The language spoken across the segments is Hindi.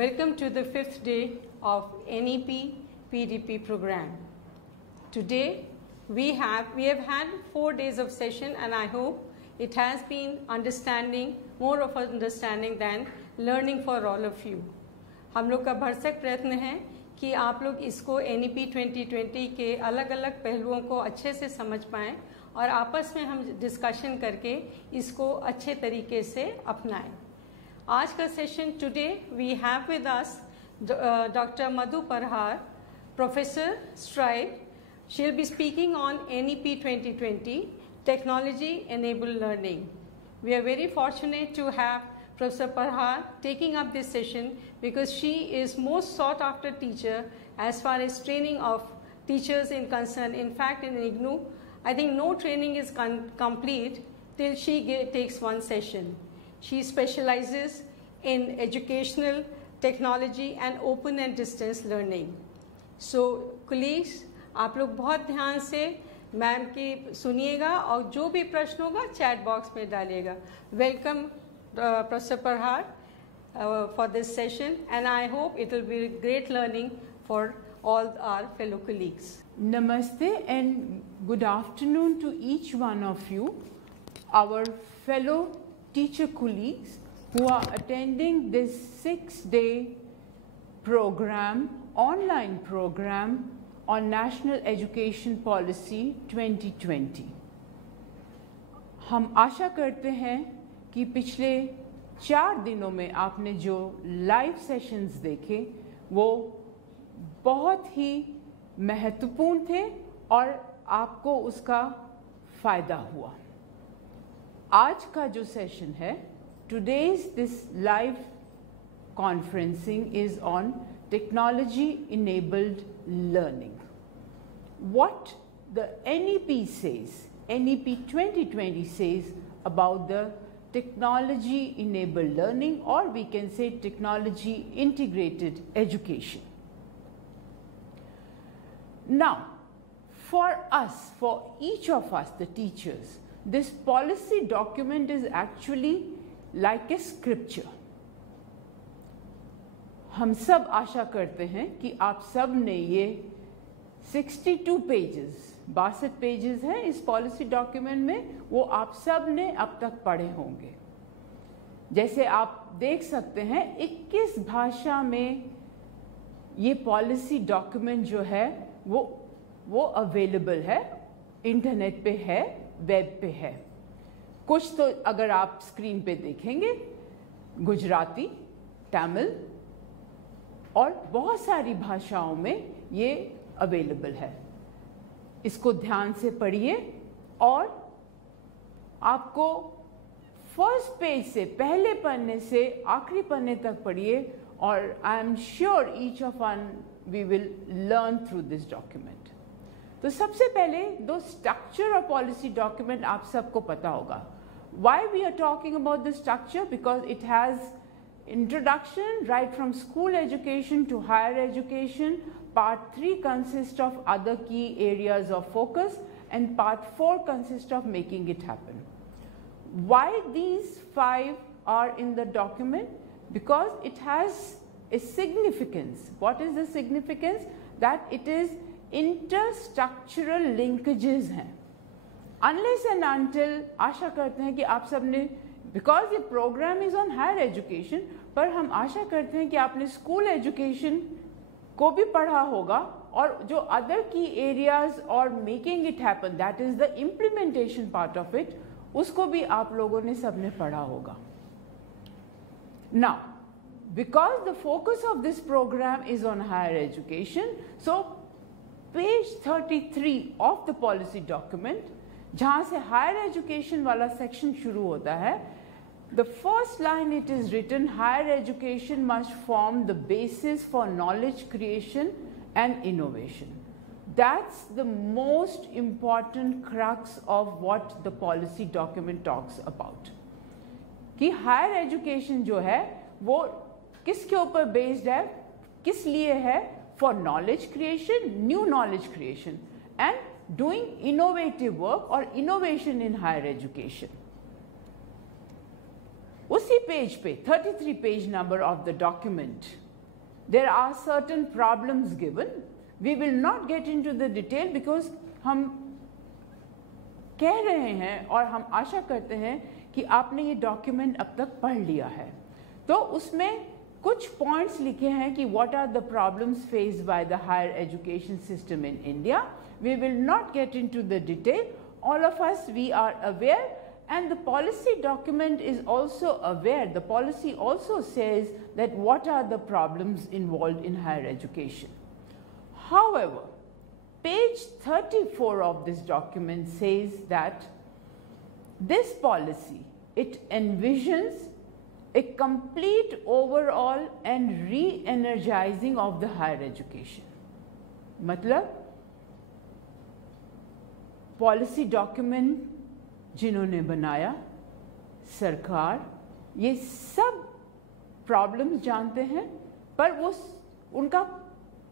Welcome to the 5th day of NEP PDP program. Today we have had 4 days of session, and I hope it has been more of understanding than learning for all of you. हम लोग का भरसक प्रयत्न है कि आप लोग इसको NEP 2020 के अलग अलग पहलुओं को अच्छे से समझ पाएं और आपस में हम डिस्कशन करके इसको अच्छे तरीके से अपनाएं। आज का session today we have with us doctor Madhu Parhar, professor Stride. She'll be speaking on NEP 2020, Technology Enabled Learning. We are very fortunate to have Professor Parhar taking up this session because she is most sought after teacher as far as training of teachers is concerned. In fact, in IGNOU, I think no training is complete till she takes one session. She specializes in educational technology and open and distance learning. So, colleagues, आप लोग बहुत ध्यान से मैम की सुनिएगा और जो भी प्रश्न होगा चैट बॉक्स में डालिएगा. Welcome professor Parhar for this session, and I hope it will be great learning for all our fellow colleagues. Namaste and good afternoon to each one of you, our fellow teacher colleagues who are attending this 6-day program, online program on National Education Policy 2020. हम आशा करते हैं कि पिछले 4 दिनों में आपने जो लाइव सेशंस देखे वो बहुत ही महत्वपूर्ण थे और आपको उसका फ़ायदा हुआ. आज का जो सेशन है, today's this live conferencing is on technology enabled learning. What the NEP says, NEP 2020 says about the technology enabled learning, or we can say technology integrated education. Now, for us, for each of us, the teachers, this policy document is actually like a scripture. हम सब आशा करते हैं कि आप सब ने ये 62 पेजेस, 62 पेजेस हैं इस पॉलिसी डॉक्यूमेंट में, वो आप सब ने अब तक पढ़े होंगे. जैसे आप देख सकते हैं 21 भाषा में ये पॉलिसी डॉक्यूमेंट जो है वो अवेलेबल है, इंटरनेट पे है, वेब पे है. कुछ तो अगर आप स्क्रीन पे देखेंगे गुजराती, तमिल और बहुत सारी भाषाओं में ये अवेलेबल है. इसको ध्यान से पढ़िए और आपको फर्स्ट पेज से, पहले पन्ने से आखिरी पन्ने तक पढ़िए और I am sure each of one we will learn through this document. तो सबसे पहले दो स्ट्रक्चर ऑफ पॉलिसी डॉक्यूमेंट आप सबको पता होगा. Why we are talking about the structure? Because it has introduction right from school education to higher education. Part 3 consists of other key areas of focus and part 4 consists of making it happen. Why these 5 are in the document? Because it has a significance. What is the significance? That it is interstructural linkages हैं. Unless and until, आशा करते हैं कि आप सबने, because the program is on higher education, पर हम आशा करते हैं कि आपने स्कूल एजुकेशन को भी पढ़ा होगा और जो अदर की एरियाज और making it happen, that is the implementation part of it, उसको भी आप लोगों ने सबने पढ़ा होगा. Now, because the focus of this program is on higher education, so page 33 of the policy document, जहाँ से हायर एजुकेशन वाला सेक्शन शुरू होता है, the first line it is written, higher education must form the basis for knowledge creation and innovation. That's the most important crux of what the policy document talks about. कि higher education जो है वो किसके ऊपर based है, किस लिए है? For knowledge creation, new knowledge creation and doing innovative work or innovation in higher education. उसी पेज पे 33 page number of the document there are certain problems given. We will not get into the detail because हम कह रहे हैं और हम आशा करते हैं कि आपने ये डॉक्यूमेंट अब तक पढ़ लिया है। तो उसमें कुछ पॉइंट्स लिखे हैं कि what are the problems faced by the higher education system in India. We will not get into the detail. All of us, we are aware, and the policy document is also aware. The policy also says that what are the problems involved in higher education. However, page 34 of this document says that this policy, it envisions a complete overall and re-energizing of the higher education. मतलब पॉलिसी डॉक्यूमेंट जिन्होंने बनाया, सरकार, ये सब प्रॉब्लम्स जानते हैं, पर वो उनका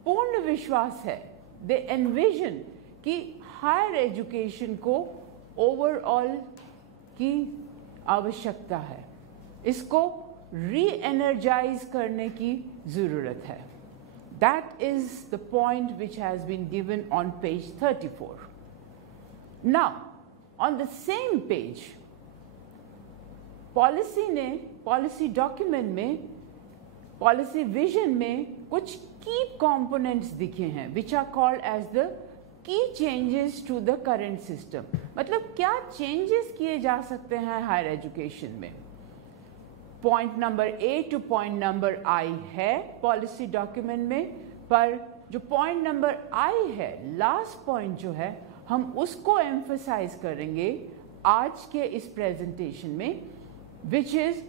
पूर्ण विश्वास है, दे एनविजन कि हायर एजुकेशन को ओवरऑल की आवश्यकता है, इसको री एनर्जाइज करने की ज़रूरत है. That is the point which has been given on page 34. Now, on the same page, policy document में, पॉलिसी विजन में कुछ की कंपोनेंट्स दिखे हैं which are called as the key changes to the current system. मतलब क्या चेंजेस किए जा सकते हैं हायर एजुकेशन में. Point number A to point number I है पॉलिसी डॉक्यूमेंट में, पर जो पॉइंट नंबर आई है, लास्ट पॉइंट जो है, हम उसको एम्फसाइज करेंगे आज के इस प्रेजेंटेशन में, which is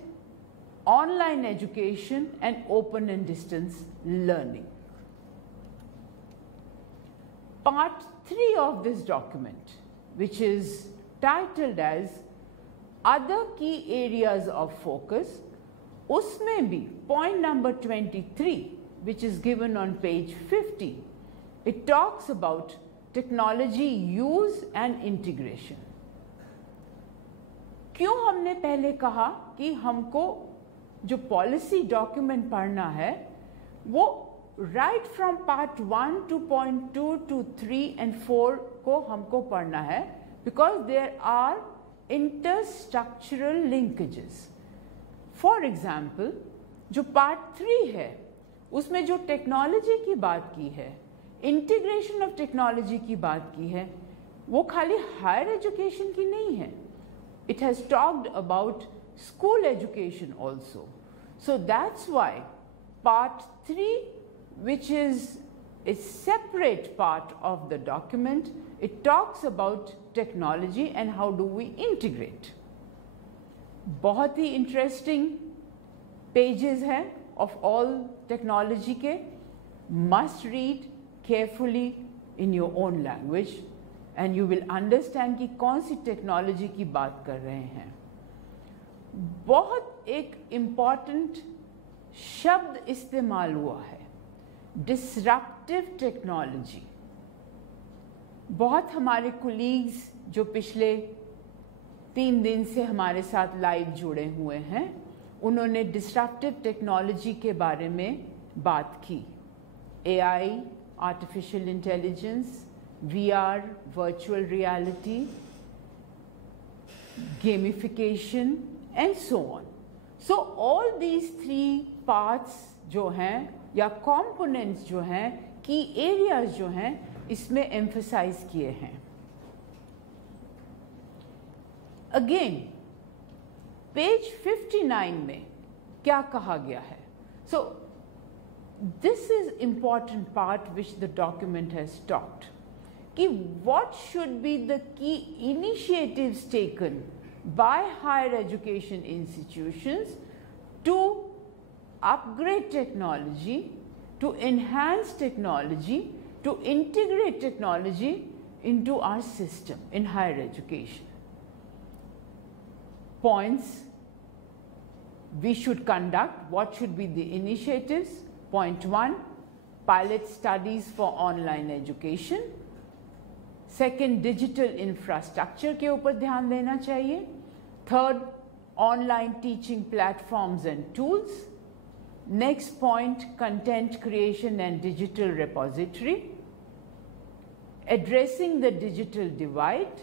online education and open and distance learning. Part 3 of this document, which is titled as Other Key Areas of Focus, उसमें भी point number 23, which is given on page 50, it talks about technology use and integration. क्यों हमने पहले कहा कि हमको जो पॉलिसी डॉक्यूमेंट पढ़ना है वो right from part 1 to point 2 to 3 and 4 को हमको पढ़ना है, because there are interstructural linkages. For example, जो पार्ट 3 है उसमें जो टेक्नोलॉजी की बात की है, इंटीग्रेशन ऑफ टेक्नोलॉजी की बात की है, वो खाली हायर एजुकेशन की नहीं है. It has talked about school education also. So that's why part 3, which is a separate part of the document, it talks about technology and how do we integrate. बहुत ही इंटरेस्टिंग पेजेस हैं of all technology के. must read carefully in your own language and you will understand कि कौन सी टेक्नोलॉजी की बात कर रहे हैं. बहुत एक इम्पॉर्टेंट शब्द इस्तेमाल हुआ है, डिसरप्टिव टेक्नोलॉजी. बहुत हमारे कोलीग्स जो पिछले 3 दिन से हमारे साथ लाइव जुड़े हुए हैं, उन्होंने डिसरप्टिव टेक्नोलॉजी के बारे में बात की. AI, artificial intelligence, VR, virtual reality, gamification and so on. So all these 3 parts जो हैं या components जो हैं, key areas जो हैं, इसमें emphasize किए हैं. Again, page 59 में क्या कहा गया है? So this is important part which the document has talked. कि what should be the key initiatives taken by higher education institutions to upgrade technology, to enhance technology, to integrate technology into our system in higher education. Points we should conduct, what should be the initiatives. Point 1, pilot studies for online education. Second, digital infrastructure के ऊपर ध्यान देना चाहिए. Third, online teaching platforms and tools. Next point, content creation and digital repository. Addressing the digital divide,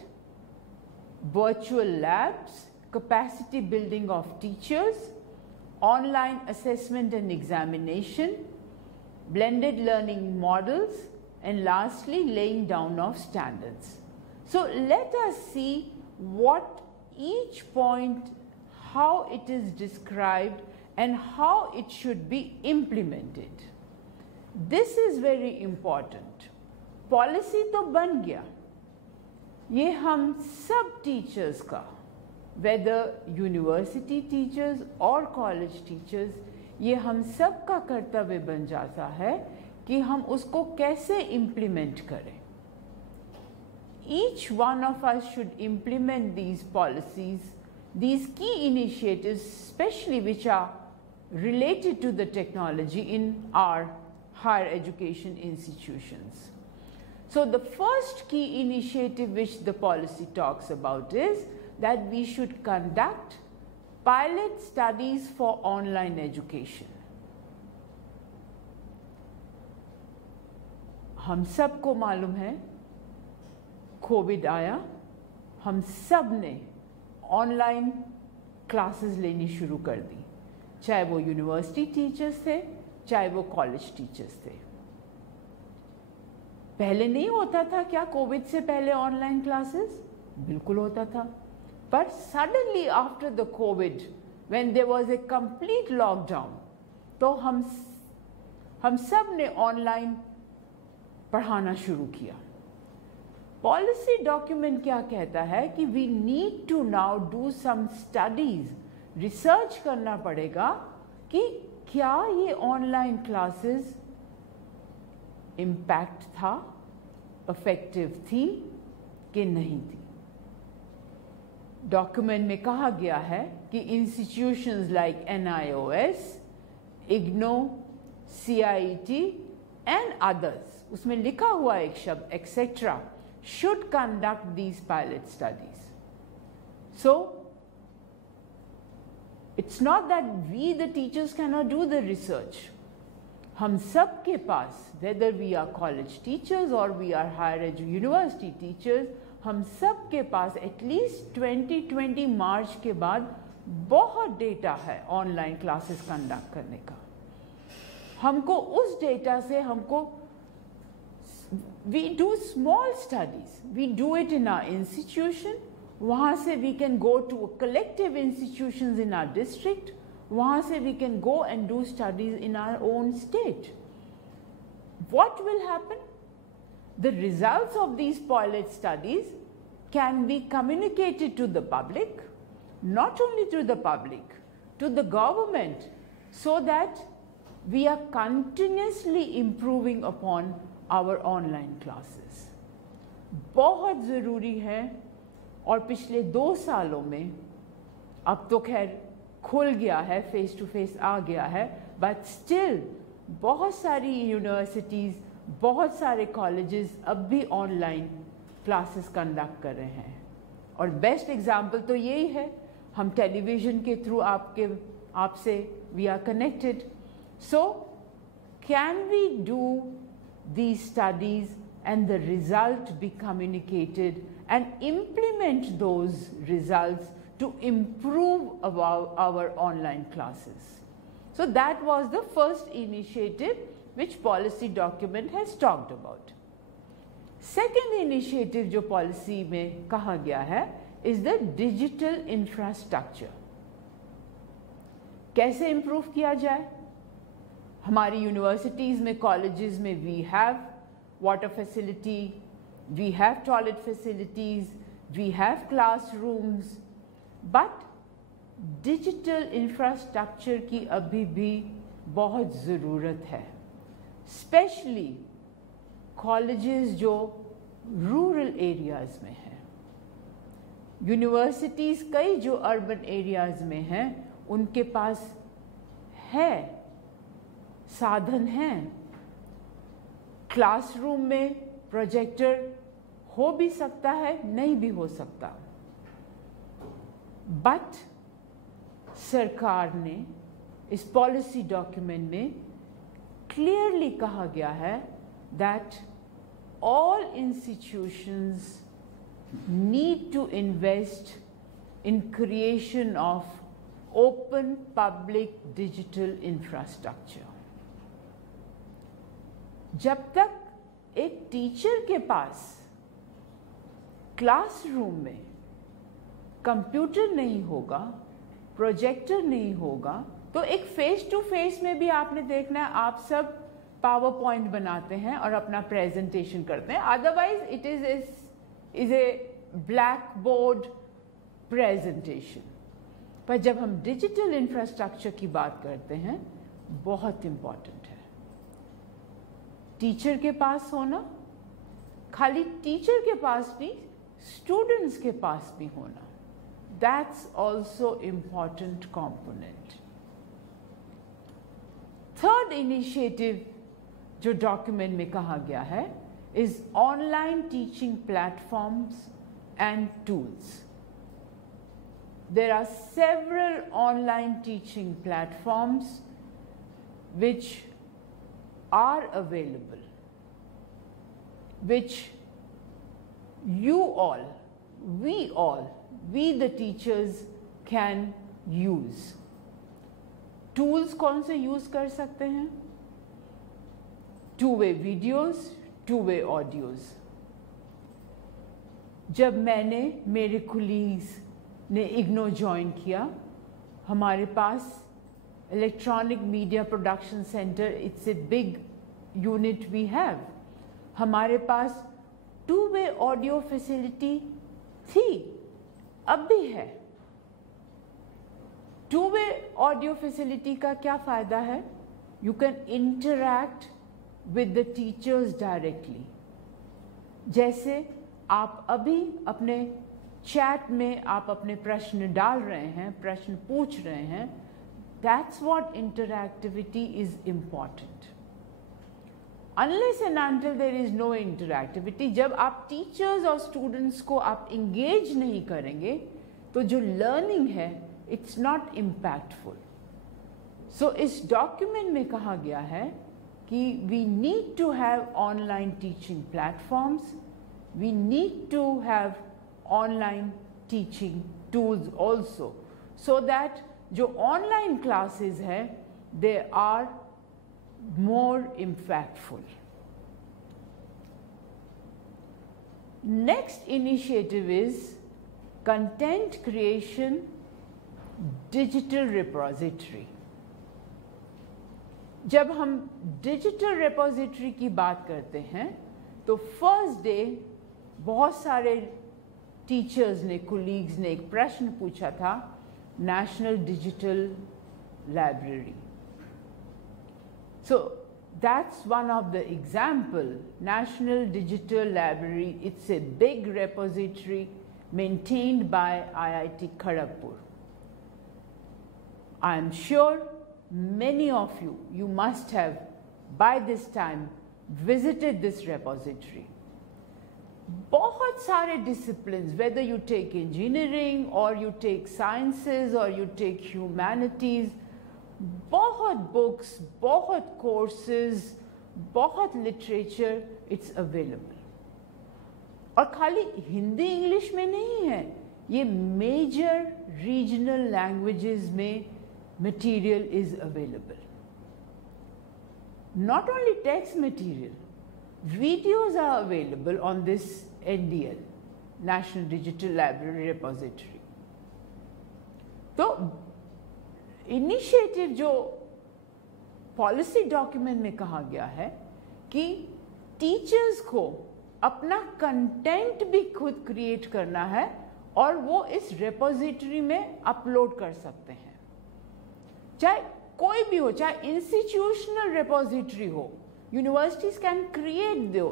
virtual labs, capacity building of teachers, online assessment and examination, blended learning models, and lastly, laying down of standards. So let us see what each point, how it is described and how it should be implemented. This is very important. Policy तो बन गया, ये हम सब टीचर्स का, वेदर यूनिवर्सिटी टीचर्स और कॉलेज टीचर्स, ये हम सब का कर्तव्य बन जाता है कि हम उसको कैसे इम्प्लीमेंट करें. Each one of us should implement these policies, these key initiatives, especially which are related to the technology in our higher education institutions. So the first key initiative which the policy talks about is that we should conduct pilot studies for online education. हम सबको मालूम है कोविड आया, हम सब ने ऑनलाइन क्लासेस लेनी शुरू कर दी, चाहे वो यूनिवर्सिटी टीचर्स थे, चाहे वो कॉलेज टीचर्स थे. पहले नहीं होता था क्या कोविड से पहले ऑनलाइन क्लासेस? बिल्कुल होता था. पर suddenly after the COVID when there was a complete lockdown, तो हम सब ने ऑनलाइन पढ़ाना शुरू किया. पॉलिसी डॉक्यूमेंट क्या कहता है कि we need to now do some studies, research करना पड़ेगा कि क्या ये ऑनलाइन क्लासेस इम्पैक्ट था, इफेक्टिव थी कि नहीं थी. डॉक्यूमेंट में कहा गया है कि institutions like NIOS, IGNOU, CIET and others, उसमें लिखा हुआ एक शब्द etcetera, should conduct these pilot studies. So it's not that we the teachers cannot do the research. हम सब के पास, whether we are college teachers or we are higher education university teachers, हम सब के पास एटलीस्ट 2020 मार्च के बाद बहुत डेटा है ऑनलाइन क्लासेस कंडक्ट करने का. हमको उस डेटा से we do small studies, we do it in our institution, वहाँ से we can go to collective institutions in our district, वहाँ से we can go and do studies in our own state. What will happen? The results of these pilot studies can be communicated to the public, not only to the public, to the government, so that we are continuously improving upon our online classes. बहुत ज़रूरी है. और पिछले 2 सालों में, अब तो खैर खुल गया है, फेस टू फेस आ गया है, बट स्टिल बहुत सारी यूनिवर्सिटीज़, बहुत सारे कॉलेजेस अब भी ऑनलाइन क्लासेस कंडक्ट कर रहे हैं. और बेस्ट एग्जांपल तो यही है, हम टेलीविज़न के थ्रू आपसे we are connected. So can we do these studies and the result be communicated and implement those results to improve our online classes. So that was the first initiative which policy document has talked about. Second initiative जो policy में कहा गया है is the digital infrastructure. कैसे improve किया जाए? हमारी यूनिवर्सिटीज़ में, कॉलेजेस में we have water facility, we have toilet facilities, we have classrooms, but digital infrastructure की अभी भी बहुत ज़रूरत है. स्पेशली कॉलेजेस जो रूरल एरियाज़ में हैं, यूनिवर्सिटीज़ कई जो अर्बन एरियाज़ में हैं, उनके पास है साधन हैं. क्लासरूम में प्रोजेक्टर हो भी सकता है, नहीं भी हो सकता, बट सरकार ने इस पॉलिसी डॉक्यूमेंट में क्लियरली कहा गया है that all institutions need to invest in creation of open public digital infrastructure. जब तक एक टीचर के पास क्लासरूम में कंप्यूटर नहीं होगा, प्रोजेक्टर नहीं होगा, तो एक फेस टू फेस में भी आपने देखना है, आप सब पावर पॉइंट बनाते हैं और अपना प्रेजेंटेशन करते हैं, otherwise it is a black board presentation. पर जब हम डिजिटल इंफ्रास्ट्रक्चर की बात करते हैं, बहुत इंपॉर्टेंट है टीचर के पास होना, खाली टीचर के पास नहीं, स्टूडेंट्स के पास भी होना। That's also important component. Third initiative जो डॉक्यूमेंट में कहा गया है is online teaching platforms and tools. There are several online teaching platforms which are available, which you all, we the teachers can use. Tools कौन से use कर सकते हैं? Two-way videos, two-way audios. जब मैंने, मेरे colleagues ने IGNOU ज्वाइन किया, हमारे पास electronic media production centre, it's a big unit we have, हमारे पास टू-वे ऑडियो फैसिलिटी थी, अब भी है। टू-वे ऑडियो फैसिलिटी का क्या फ़ायदा है? You can interact with the teachers directly. जैसे आप अभी अपने चैट में आप अपने प्रश्न डाल रहे हैं, प्रश्न पूछ रहे हैं, that's what interactivity is important. Unless and until there is no interactivity, जब आप टीचर्स और स्टूडेंट्स को आप इंगेज नहीं करेंगे तो जो लर्निंग है इट्स नॉट इम्पैक्टफुल। सो इस डॉक्यूमेंट में कहा गया है कि we need to have online teaching platforms, we need to have online teaching tools also, so that जो ऑनलाइन क्लासेस है they are more impactful. Next initiative is content creation digital repository. जब हम डिजिटल repository की बात करते हैं तो फर्स्ट डे बहुत सारे टीचर्स ने, कोलीग्स ने एक प्रश्न पूछा था, national Digital library. So that's one of the example, National Digital Library. It's a big repository maintained by IIT Kharagpur. I am sure many of you must have by this time visited this repository. बहुत सारे disciplines, whether you take engineering or you take sciences or you take humanities, बहुत बुक्स, बहुत कोर्सेज, बहुत लिटरेचर इट्स अवेलेबल। और खाली हिंदी इंग्लिश में नहीं है, ये मेजर रीजनल लैंग्वेजेस में material is available. Not only text material, videos are available on this NDL, National Digital Library repository. तो इनिशिएटिव जो पॉलिसी डॉक्यूमेंट में कहा गया है कि टीचर्स को अपना कंटेंट भी खुद क्रिएट करना है और वो इस रेपोजिटरी में अपलोड कर सकते हैं, चाहे कोई भी हो, चाहे इंस्टीट्यूशनल रेपोजिटरी हो, यूनिवर्सिटीज कैन क्रिएट दो।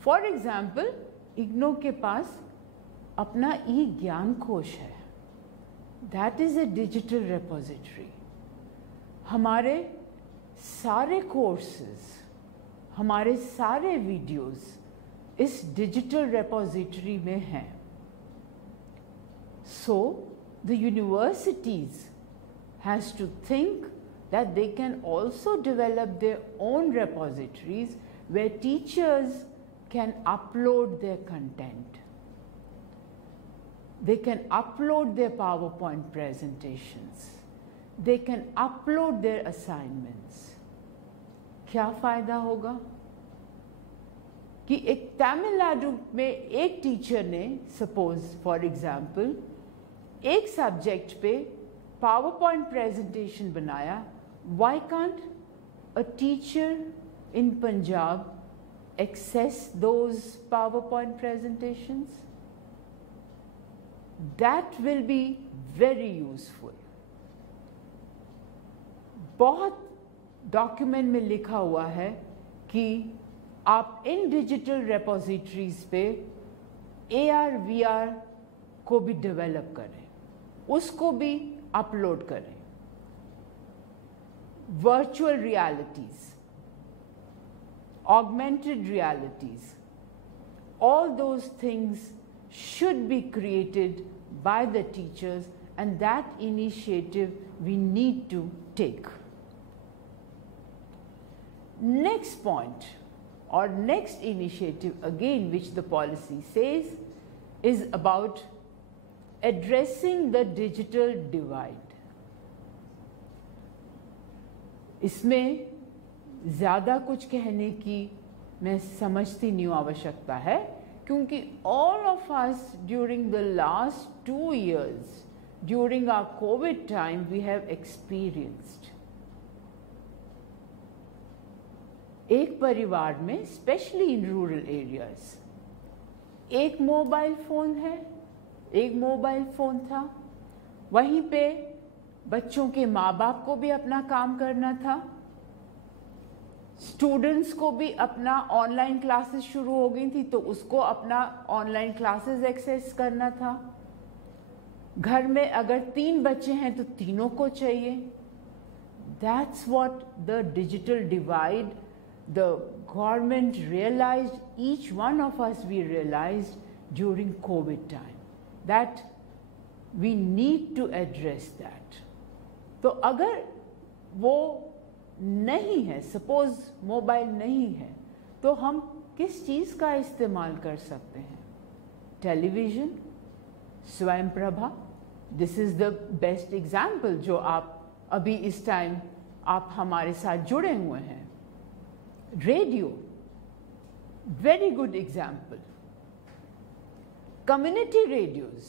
फॉर एग्जाम्पल IGNOU के पास अपना ज्ञान कोश है, that is a digital repository. हमारे सारे कोर्सेज, हमारे सारे वीडियोस इस डिजिटल रेपोजिटरी में हैं। So the universities has to think that they can also develop their own repositories where teachers can upload their content. They can upload their PowerPoint presentations. They can upload their assignments. क्या फ़ायदा होगा कि एक तमिलनाडु में एक टीचर ने सपोज फॉर एग्जाम्पल एक सब्जेक्ट पे पावरपॉइंट प्रेजेंटेशन बनाया, why can't a teacher in Punjab access those PowerPoint presentations? That will be very useful. बहुत डॉक्यूमेंट में लिखा हुआ है कि आप इन डिजिटल रेपोजिटरीज पे AR VR को भी डेवलप करें, उसको भी अपलोड करें. Virtual realities, augmented realities, all those things should be created by the teachers, and that initiative we need to take. Next point or next initiative again which the policy says is about addressing the digital divide. इसमें ज़्यादा कुछ कहने की मैं समझती नहीं आवश्यकता है, क्योंकि all of us during the last 2 years during our COVID time we have experienced एक परिवार में especially in rural areas एक मोबाइल फ़ोन है, एक मोबाइल फ़ोन था, वहीं पे बच्चों के माँ बाप को भी अपना काम करना था, स्टूडेंट्स को भी अपना ऑनलाइन क्लासेस शुरू हो गई थी तो उसको अपना ऑनलाइन क्लासेस एक्सेस करना था. घर में अगर 3 बच्चे हैं तो तीनों को चाहिए. That's what the digital divide the government realised, each one of us we realised during COVID time that we need to address that. तो अगर वो नहीं है, सपोज मोबाइल नहीं है, तो हम किस चीज़ का इस्तेमाल कर सकते हैं? टेलीविज़न, स्वयं Prabha, this is the best example जो आप अभी इस टाइम आप हमारे साथ जुड़े हुए हैं. Radio, very good example. Community radios,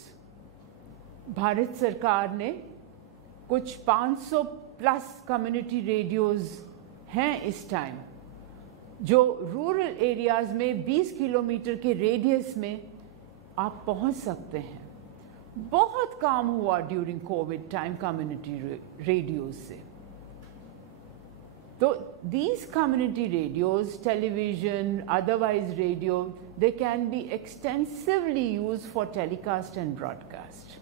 Bharat सरकार ने कुछ 500 प्लस कम्युनिटी रेडियोज़ हैं इस टाइम जो रूरल एरियाज़ में 20 किलोमीटर के रेडियस में आप पहुंच सकते हैं. बहुत काम हुआ during COVID time community radios से. तो these community radios, television, otherwise radio, they can be extensively used for telecast and broadcast.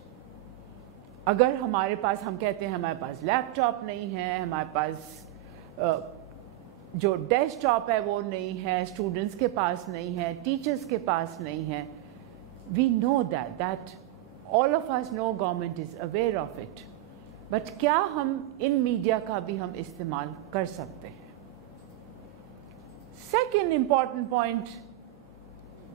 अगर हमारे पास, हम कहते हैं हमारे पास लैपटॉप नहीं है, हमारे पास जो डेस्कटॉप है वो नहीं है, स्टूडेंट्स के पास नहीं है, टीचर्स के पास नहीं है, we know that all of us know, government is aware of it. But क्या हम इन मीडिया का भी हम इस्तेमाल कर सकते हैं? Second important point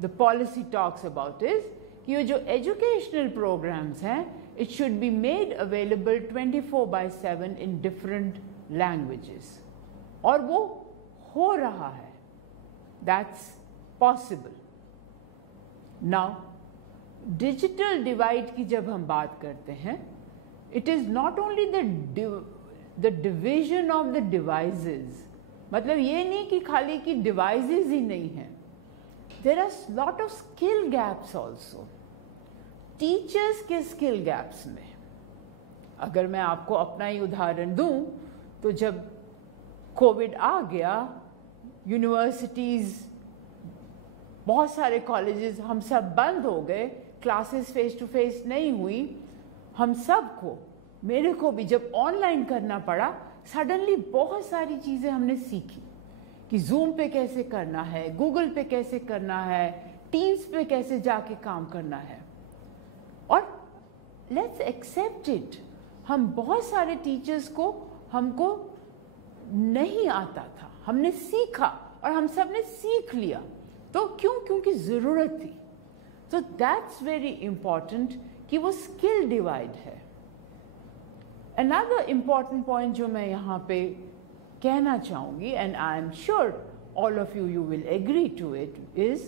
the policy talks about is कि ये जो एजुकेशनल प्रोग्राम्स हैं, it should be made available 24/7 in different languages. और वो हो रहा है. That's possible. Now, digital divide की जब हम बात करते हैं, it is not only the division of the devices. मतलब ये नहीं कि खाली की devices ही नहीं हैं. There are lot of skill gaps also. Teachers के स्किल गैप्स में अगर मैं आपको अपना ही उदाहरण दूं, तो जब कोविड आ गया, यूनिवर्सिटीज़, बहुत सारे कॉलेजेस, हम सब बंद हो गए, क्लासेस फेस टू फेस नहीं हुई. हम सबको, मेरे को भी जब ऑनलाइन करना पड़ा, सडनली बहुत सारी चीज़ें हमने सीखी कि जूम पे कैसे करना है, गूगल पे कैसे करना है, टीम्स पे कैसे जाके काम करना है. और लेट्स एक्सेप्ट इट, हम बहुत सारे टीचर्स को हमको नहीं आता था, हमने सीखा और हम सब ने सीख लिया। तो क्यों? क्योंकि ज़रूरत थी। तो दैट्स वेरी इंपॉर्टेंट कि वो स्किल डिवाइड है। अनदर इम्पॉर्टेंट पॉइंट जो मैं यहाँ पे कहना चाहूँगी, and I am sure all of you will agree to it, is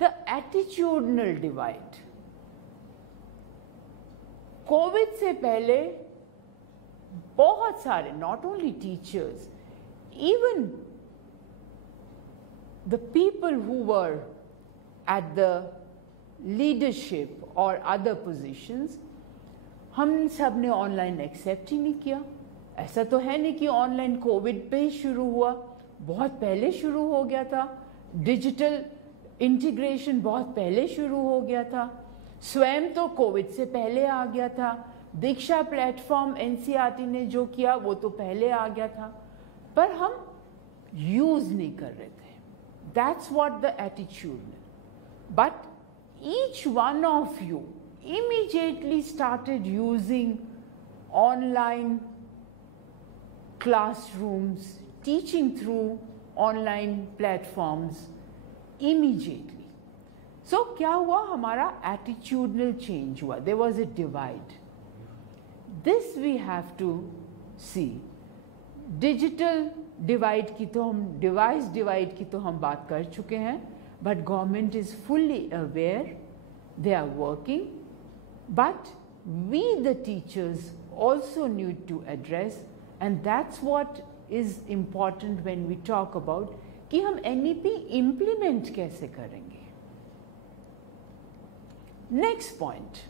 the attitudinal divide. Covid से पहले बहुत सारे, not only teachers, even the people who were at the leadership or other positions, हम सब ने ऑनलाइन एक्सेप्ट ही नहीं किया। ऐसा तो है नहीं कि ऑनलाइन कोविड पे ही शुरू हुआ, बहुत पहले शुरू हो गया था। डिजिटल इंटीग्रेशन बहुत पहले शुरू हो गया था। स्वयं तो कोविड से पहले आ गया था। दीक्षा प्लेटफॉर्म एनसीईआरटी ने जो किया वो तो पहले आ गया था, पर हम यूज नहीं कर रहे थे। That's what the attitude. But each one of you immediately started using online classrooms, teaching through online platforms immediately. So क्या हुआ? हमारा attitudinal change हुआ. There was a divide. This we have to see. Digital divide की तो हम, device divide की तो हम बात कर चुके हैं, but government is fully aware, they are working, but we the teachers also need to address, and that's what is important when we talk about कि हम NEP implement कैसे करेंगे. Next point,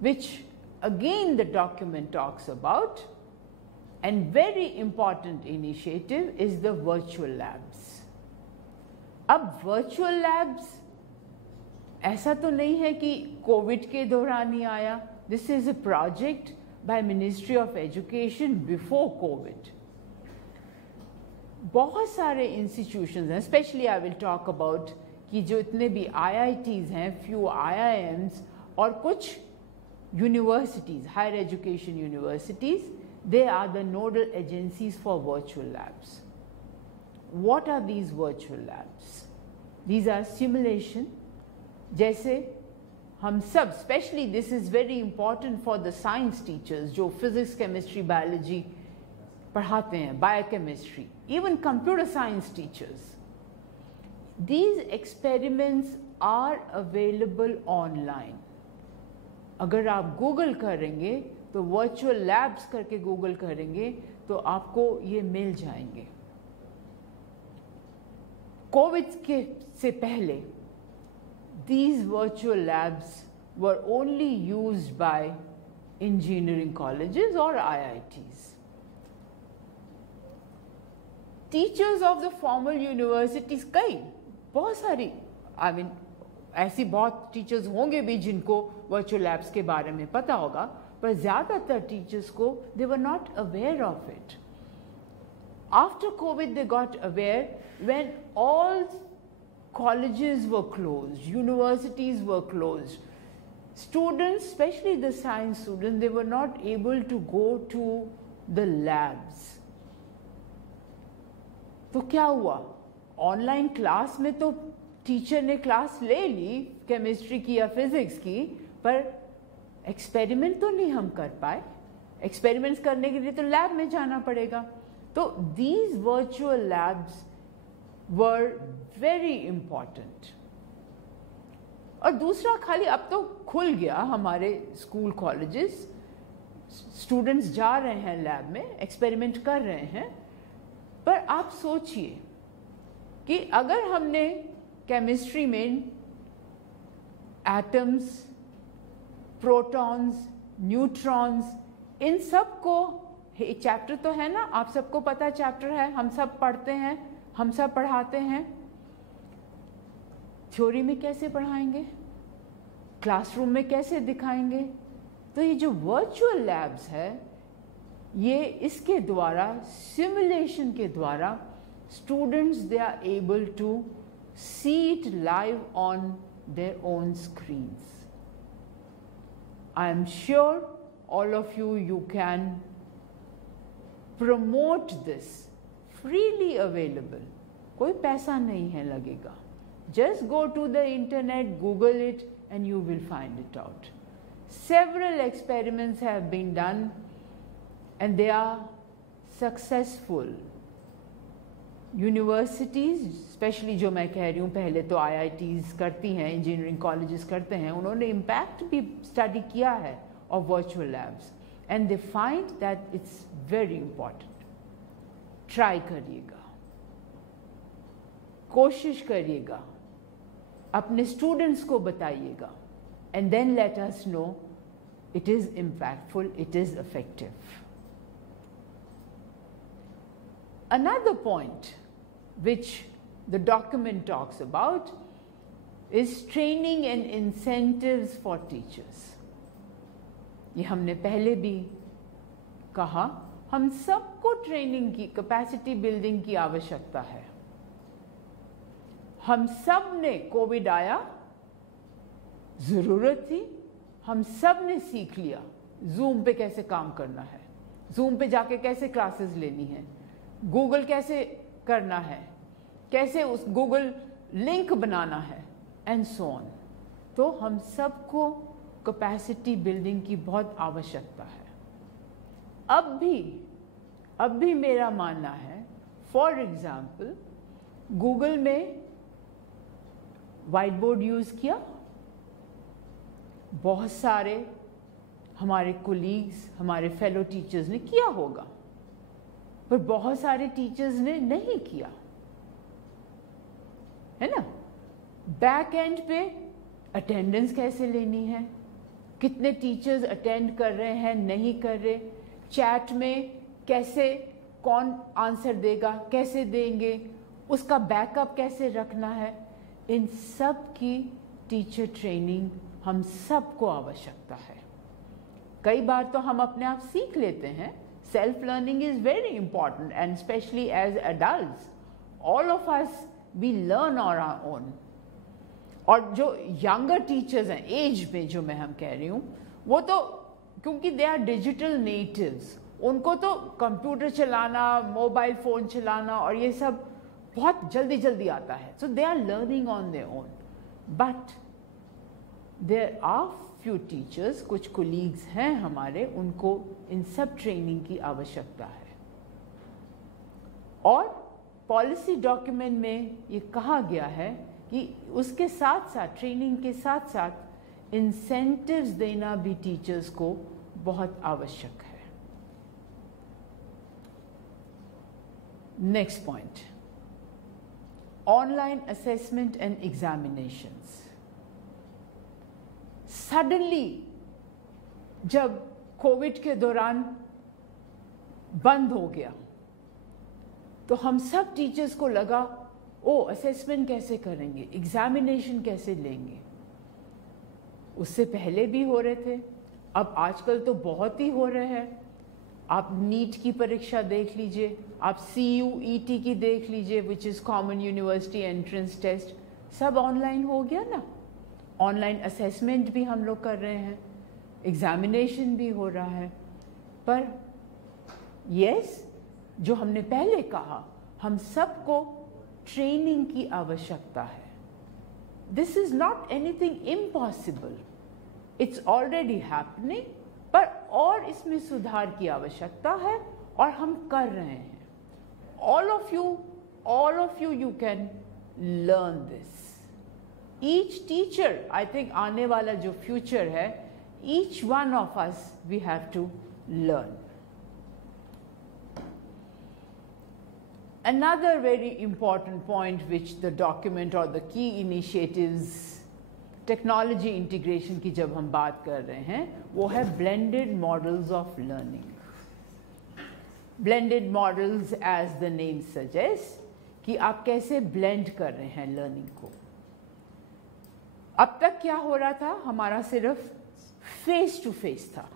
which again the document talks about, and very important initiative, is the virtual labs. अब virtual labs ऐसा तो नहीं है कि कोविड के दौरान ही आया. This is a project by Ministry of Education before COVID. बहुत सारे इंस्टीट्यूशंस हैं, specially I will talk about कि जो इतने भी IITs हैं, few IIMs और कुछ universities, higher education universities, they are the nodal agencies for virtual labs. What are these virtual labs? These are simulation. जैसे हम सब, specially this is very important for the science teachers जो फिजिक्स, केमिस्ट्री, बायोलॉजी पढ़ाते हैं, biochemistry, even computer science teachers, these experiments are available online. अगर आप गूगल करेंगे तो वर्चुअल लैब्स करके गूगल करेंगे तो आपको ये मिल जाएंगे. कोविड के से पहले these virtual labs were only used by engineering colleges or IITs. Teachers of the formal universities, कई बहुत सारी, I mean ऐसी बहुत टीचर्स होंगे भी जिनको virtual labs के बारे में पता होगा, पर ज़्यादातर टीचर्स को they were not aware of it. After COVID they got aware when all colleges were closed, universities were closed. Students, especially the science students, they were not able to go to the labs. तो क्या हुआ? ऑनलाइन क्लास में तो टीचर ने क्लास ले ली केमिस्ट्री की या फिजिक्स की, पर एक्सपेरिमेंट तो नहीं हम कर पाए. एक्सपेरिमेंट्स करने के लिए तो लैब में जाना पड़ेगा. तो these virtual labs were very important. और दूसरा, खाली अब तो खुल गया हमारे स्कूल कॉलेजेस, स्टूडेंट्स जा रहे हैं लैब में, एक्सपेरिमेंट कर रहे हैं, पर आप सोचिए कि अगर हमने केमिस्ट्री में एटम्स, प्रोटॉन्स, न्यूट्रॉन्स, इन सब को, चैप्टर तो है ना, आप सबको पता चैप्टर है, हम सब पढ़ते हैं, हम सब पढ़ाते हैं, थ्योरी में कैसे पढ़ाएंगे, क्लासरूम में कैसे दिखाएंगे? तो ये जो वर्चुअल लैब्स है, ये इसके द्वारा, सिमुलेशन के द्वारा, students they are able to see it live on their own screens. I am sure all of you can promote this, freely available, कोई पैसा नहीं है लगेगा. Just go to the internet, Google it, and you will find it out. Several experiments have been done and they are successful. Universities, especially जो मैं कह रही हूँ, पहले तो IITs करती हैं, engineering colleges करते हैं, उन्होंने impact भी study किया है of virtual labs, and they find that it's very important. Try करिएगा, कोशिश करिएगा, अपने students को बताइएगा, and then let us know it is impactful, it is effective. Another point which the document talks about is training and incentives for teachers. ये हमने पहले भी कहा, हम सबको ट्रेनिंग की, कैपेसिटी बिल्डिंग की आवश्यकता है. हम सब ने, कोविड आया, जरूरत थी, हम सब ने सीख लिया जूम पे कैसे काम करना है, जूम पे जाके कैसे क्लासेस लेनी है, गूगल कैसे करना है, कैसे उस गूगल लिंक बनाना है, एंड सो ऑन. तो हम सबको कैपेसिटी बिल्डिंग की बहुत आवश्यकता है. अब भी मेरा मानना है, फॉर एग्जाम्पल गूगल में व्हाइट बोर्ड यूज किया, बहुत सारे हमारे कोलीग्स, हमारे फेलो टीचर्स ने किया होगा, पर बहुत सारे टीचर्स ने नहीं किया, है ना. बैक एंड पे अटेंडेंस कैसे लेनी है, कितने टीचर्स अटेंड कर रहे हैं, नहीं कर रहे, चैट में कैसे, कौन आंसर देगा, कैसे देंगे, उसका बैकअप कैसे रखना है, इन सब की टीचर ट्रेनिंग हम सबको आवश्यकता है. कई बार तो हम अपने आप सीख लेते हैं. Self learning is very important, and specially as adults all of us we learn on our own. और जो यंगर टीचर्स हैं, एज में जो मैं हम कह रही हूँ, वो तो क्योंकि दे आर डिजिटल नेटिव्स, उनको तो कंप्यूटर चलाना, मोबाइल फ़ोन चलाना और ये सब बहुत जल्दी जल्दी आता है. So they are learning on their own. But there are few teachers, कुछ कोलीग्स हैं हमारे, उनको इन सब ट्रेनिंग की आवश्यकता है. और पॉलिसी डॉक्यूमेंट में ये कहा गया है कि उसके साथ साथ, ट्रेनिंग के साथ साथ इंसेंटिव्स देना भी टीचर्स को बहुत आवश्यक है. Next point, online assessment and examinations. Suddenly जब कोविड के दौरान बंद हो गया, तो हम सब टीचर्स को लगा, ओ असेसमेंट कैसे करेंगे, एग्जामिनेशन कैसे लेंगे. उससे पहले भी हो रहे थे, अब आजकल तो बहुत ही हो रहे हैं. आप नीट की परीक्षा देख लीजिए, आप CUET की देख लीजिए, which is common university entrance test, सब ऑनलाइन हो गया ना. ऑनलाइन असेसमेंट भी हम लोग कर रहे हैं, एग्जामिनेशन भी हो रहा है. पर यस, जो हमने पहले कहा, हम सबको ट्रेनिंग की आवश्यकता है. This is not anything impossible, it's already happening, पर और इसमें सुधार की आवश्यकता है और हम कर रहे हैं. All of you you can learn this. Each teacher, I think आने वाला जो फ्यूचर है, each one of us we have to learn. Another very important point which the document or the key initiatives, technology integration की जब हम बात कर रहे हैं, वो है blended models of learning. Blended models, as the name suggests, कि आप कैसे blend कर रहे हैं learning को. अब तक क्या हो रहा था, हमारा सिर्फ face to face था.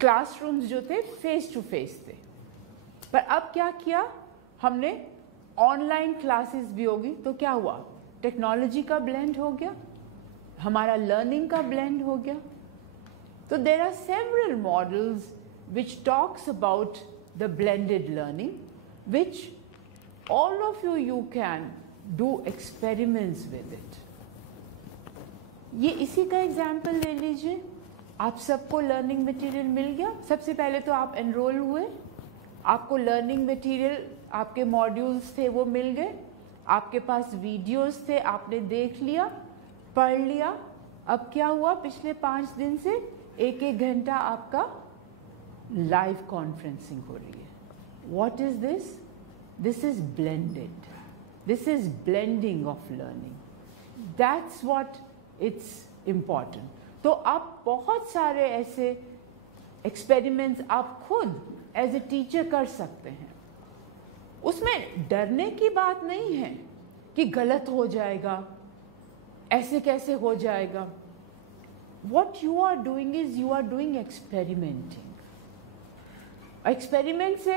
Classrooms जो थे face to face थे. पर अब क्या किया हमने, ऑनलाइन क्लासेस भी होगी, तो क्या हुआ, टेक्नोलॉजी का ब्लेंड हो गया, हमारा लर्निंग का ब्लेंड हो गया. तो there are several models which talks about the blended learning, which all of you can do experiments with it. ये इसी का एग्जाम्पल ले लीजिए. आप सबको लर्निंग मटेरियल मिल गया. सबसे पहले तो आप एनरोल हुए, आपको लर्निंग मटेरियल, आपके मॉड्यूल्स थे वो मिल गए, आपके पास वीडियोस थे, आपने देख लिया, पढ़ लिया. अब क्या हुआ? पिछले 5 दिन से 1-1 घंटा आपका लाइव कॉन्फ्रेंसिंग हो रही है. What is this? This is blended. This is blending of learning. That's what it's important. तो आप बहुत सारे ऐसे एक्सपेरिमेंट्स आप खुद एज ए टीचर कर सकते हैं. उसमें डरने की बात नहीं है कि गलत हो जाएगा, ऐसे कैसे हो जाएगा. What you are doing is you are doing experimenting. Experiment से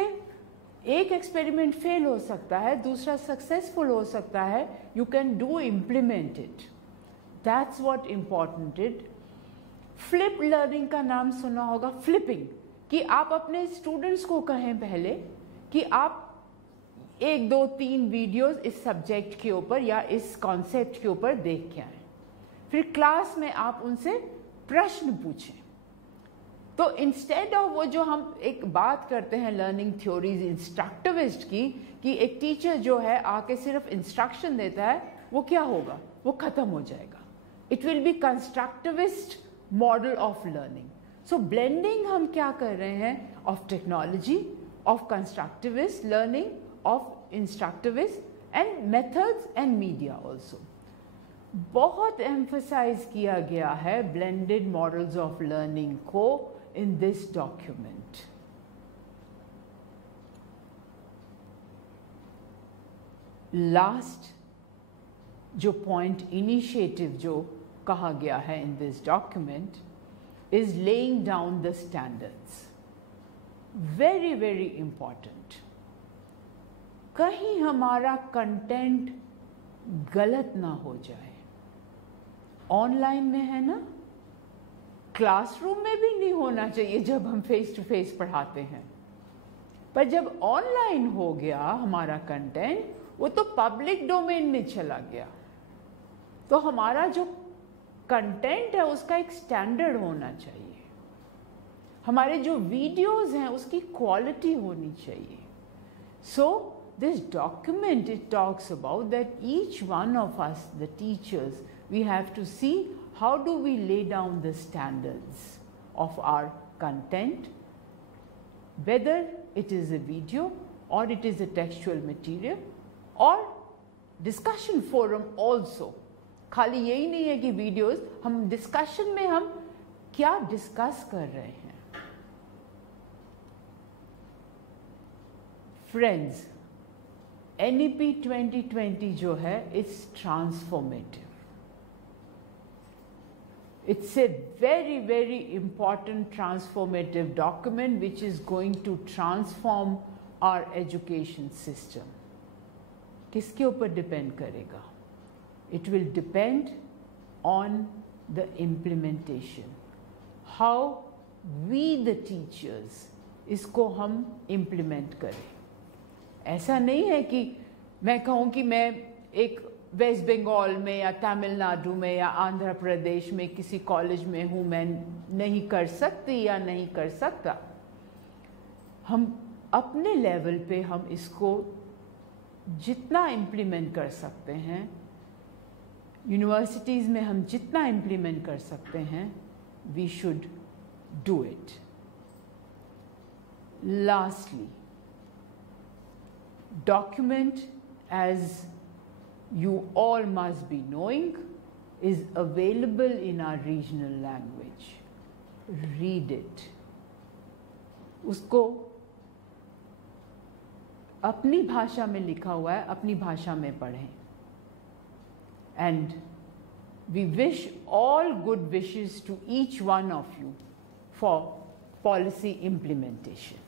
एक एक्सपेरिमेंट फेल हो सकता है, दूसरा सक्सेसफुल हो सकता है. You can do implement it. That's what important it. Flip learning का नाम सुना होगा, फ्लिपिंग, कि आप अपने स्टूडेंट्स को कहें पहले कि आप 1, 2, 3 वीडियोस इस सब्जेक्ट के ऊपर या इस कॉन्सेप्ट के ऊपर देख के आए. फिर क्लास में आप उनसे प्रश्न पूछें. तो इंस्टेड ऑफ वो जो हम एक बात करते हैं लर्निंग थ्योरीज इंस्ट्रक्टिविस्ट की, कि एक टीचर जो है आके सिर्फ इंस्ट्रक्शन देता है, वो क्या होगा? वो खत्म हो जाएगा. It will be constructivist model of learning. So blending हम क्या कर रहे हैं? Of technology, of constructivist learning, of instructivist and methods and media also. बहुत एम्फसाइज किया गया है ब्लेंडेड मॉडल्स ऑफ लर्निंग को इन दिस डॉक्यूमेंट. लास्ट जो पॉइंट, इनिशिएटिव जो कहा गया है in this document is laying down the standards. Very very important. कहीं हमारा कंटेंट गलत ना हो जाए. ऑनलाइन में है ना, क्लासरूम में भी नहीं होना चाहिए जब हम फेस टू फेस पढ़ाते हैं. पर जब ऑनलाइन हो गया हमारा कंटेंट, वो तो पब्लिक डोमेन में चला गया. तो हमारा जो कंटेंट है उसका एक स्टैंडर्ड होना चाहिए. हमारे जो वीडियोस हैं उसकी क्वालिटी होनी चाहिए. सो this document, it talks about that each one of us, the teachers, we have to see how do we lay down the standards of our content, whether it is a video or it is a textual material or discussion forum also. खाली यही नहीं है कि videos, हम discussion में हम क्या discuss कर रहे हैं. Friends, NEP 2020 जो है, it's transformative. It's a very, very important transformative document which is going to transform our education system. किसके ऊपर डिपेंड करेगा? It will depend on the implementation. How we the teachers इसको हम implement करें. ऐसा नहीं है कि मैं कहूँ कि मैं एक वेस्ट बंगाल में या तमिलनाडु में या आंध्र प्रदेश में किसी कॉलेज में हूँ, मैं नहीं कर सकती या नहीं कर सकता. हम अपने लेवल पे हम इसको जितना इम्प्लीमेंट कर सकते हैं, यूनिवर्सिटीज़ में हम जितना इम्प्लीमेंट कर सकते हैं, we should do it. Lastly, document, as you all must be knowing, is available in our regional language. Read it. उसको अपनी भाषा में लिखा हुआ है, अपनी भाषा में पढ़ें. And we wish all good wishes to each one of you for policy implementation.